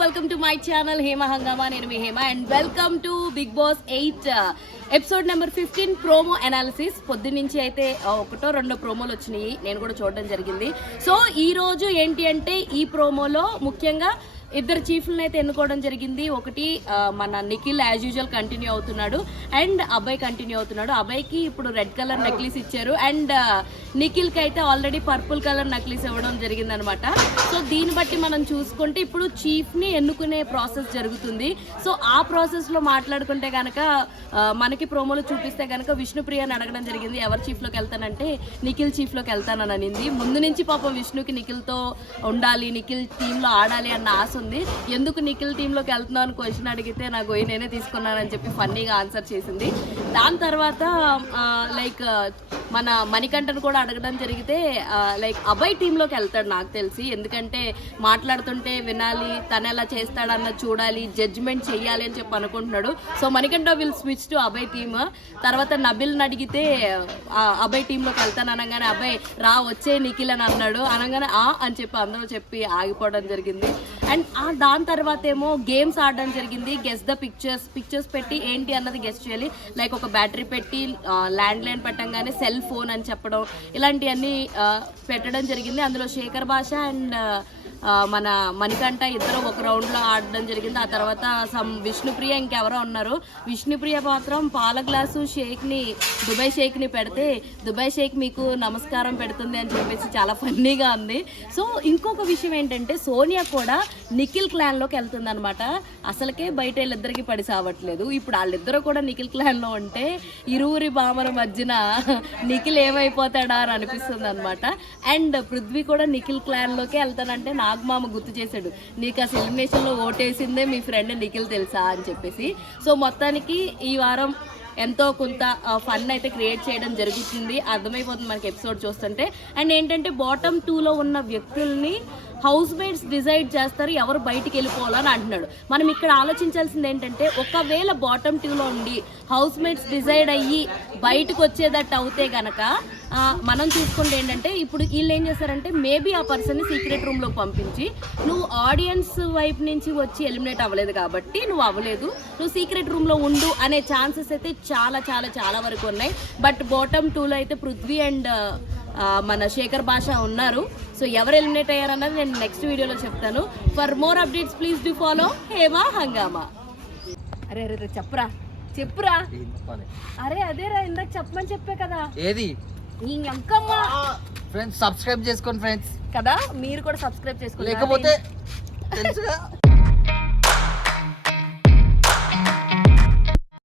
Welcome to my channel Hema Hungama. నేను మీ Hema and welcome to Bigg Boss 8 episode number 15 promo analysis. పొద్దున్నుంచి అయితే ఒకటో రెండో ప్రోమోలు వచ్చినాయి, నేను కూడా చూడడం జరిగింది. సో ఈ రోజు ఏంటి అంటే ఈ ప్రోమోలో ముఖ్యంగా ఇద్దరు చీఫ్లను అయితే ఎన్నుకోవడం జరిగింది. ఒకటి మన నిఖిల్ యాజ్ యూజువల్ కంటిన్యూ అవుతున్నాడు అండ్ అభయ్ కంటిన్యూ అవుతున్నాడు. అభయ్కి ఇప్పుడు రెడ్ కలర్ నెక్లెస్ ఇచ్చారు అండ్ నిఖిల్కి అయితే ఆల్రెడీ పర్పుల్ కలర్ నెక్లెస్ ఇవ్వడం జరిగింది అనమాట. సో దీన్ని బట్టి మనం చూసుకుంటే ఇప్పుడు చీఫ్ని ఎన్నుకునే ప్రాసెస్ జరుగుతుంది. సో ఆ ప్రాసెస్లో మాట్లాడుకుంటే కనుక మనకి ప్రోమోలో చూపిస్తే కనుక విష్ణుప్రియని అడగడం జరిగింది, ఎవరు చీఫ్లోకి వెళ్తానంటే నిఖిల్ చీఫ్లోకి వెళ్తానని అనింది. ముందు నుంచి పాపం విష్ణుకి నిఖిల్తో ఉండాలి, నిఖిల్ టీంలో ఆడాలి అన్న ఆశ ఉంది. ఎందుకు నిఖిల్ టీంలోకి వెళ్తున్నావు అని క్వశ్చన్ అడిగితే నాకు నేనే తీసుకున్నానని చెప్పి ఫన్నీగా ఆన్సర్ చేసింది. దాని తర్వాత లైక్ మన మణికంఠను కూడా అడగడం జరిగితే లైక్ అభయ్ టీంలోకి వెళ్తాడు నాకు తెలిసి, ఎందుకంటే మాట్లాడుతుంటే వినాలి, తను ఎలా చేస్తాడన్న చూడాలి, జడ్జిమెంట్ చెయ్యాలి అని చెప్పి అనుకుంటున్నాడు. So Manikanta will switch to Abhay team. తర్వాత నబిల్ని అడిగితే అభయ్ టీంలోకి వెళ్తాను అనగానే అభయ్ రా వచ్చే నిఖిల్ అని అన్నాడు. అనగానే అని చెప్పి అందరూ చెప్పి ఆగిపోవడం జరిగింది. అండ్ దాని తర్వాత ఏమో గేమ్స్ ఆడడం జరిగింది. గెస్ ద పిక్చర్స్ పెట్టి ఏంటి అన్నది గెస్ చేయాలి. లైక్ ఒక బ్యాటరీ పెట్టి ల్యాండ్ లైన్ పెట్టంగానే సెల్ ఫోన్ అని చెప్పడం, ఇలాంటివన్నీ పెట్టడం జరిగింది. అందులో శేఖర్ భాష అండ్ మన మణికంఠ ఇద్దరు ఒక రౌండ్లో ఆడడం జరిగింది. ఆ తర్వాత విష్ణుప్రియ ఇంకెవరో ఉన్నారు. విష్ణుప్రియ మాత్రం పాల గ్లాసు దుబాయ్ షేక్ని పెడితే దుబాయ్ షేక్ మీకు నమస్కారం పెడుతుంది అని చెప్పేసి చాలా ఫన్నీగా ఉంది. సో ఇంకొక విషయం ఏంటంటే సోనియా కూడా నిఖిల్ క్లాన్లోకి వెళ్తుంది అనమాట. అసలుకే బయట వీళ్ళిద్దరికి పడి సావట్లేదు. ఇప్పుడు వాళ్ళిద్దరూ కూడా నిఖిల్ క్లాన్లో ఉంటే ఇరువురి భామల మధ్యన నిఖిల్ ఏమైపోతాడా అని అనిపిస్తుంది అనమాట. అండ్ పృథ్వీ కూడా నిఖిల్ క్లాన్లోకి వెళ్తానంటే నాగమామ గుర్తు చేశాడు, నీకు ఆ ఎలిమినేషన్లో ఓటేసిందే మీ ఫ్రెండ్ నిఖిల్ తెలుసా అని చెప్పేసి. సో మొత్తానికి ఈ వారం ఎంతో కొంత ఫన్ అయితే క్రియేట్ చేయడం జరుగుతుంది, అర్థమైపోతుంది మనకి ఎపిసోడ్ చూస్తుంటే. అండ్ ఏంటంటే బాటమ్ 2లో ఉన్న వ్యక్తుల్ని హౌస్ మేట్స్ డిసైడ్ చేస్తారు ఎవరు బయటికి వెళ్ళిపోవాలని అంటున్నాడు. మనం ఇక్కడ ఆలోచించాల్సింది ఏంటంటే ఒకవేళ బాటమ్ 2లో ఉండి హౌస్ మేట్స్ డిసైడ్ అయ్యి బయటకు వచ్చేటట్టు అవుతే గనక మనం చూసుకుంటే ఏంటంటే ఇప్పుడు వీళ్ళు ఏం చేస్తారంటే మేబీ ఆ పర్సన్ని సీక్రెట్ రూమ్లోకి పంపించి నువ్వు ఆడియన్స్ వైపు నుంచి వచ్చి ఎలిమినేట్ అవ్వలేదు కాబట్టి నువ్వు అవ్వలేదు, నువ్వు సీక్రెట్ రూమ్లో ఉండు అనే ఛాన్సెస్ అయితే చాలా చాలా చాలా వరకు ఉన్నాయి. బట్ బాటమ్ 2లో అయితే పృథ్వీ అండ్ మన శేఖర్ భాష ఉన్నారు. సో ఎవరు ఎలిమినేట్ అయ్యారన్నది నేను నెక్స్ట్ వీడియోలో చెప్తాను. For more updates please do follow Hema హంగామా. అరే అరే చెప్పురా అరే అదేరా ఇందాక చెప్పమని చెప్పే కదా. ఏది ఫ్రెండ్స్ సబ్స్క్రైబ్ చేసుకోండి ఫ్రెండ్స్ కదా, మీరు కూడా సబ్స్క్రైబ్ చేసుకోండి లేకపోతే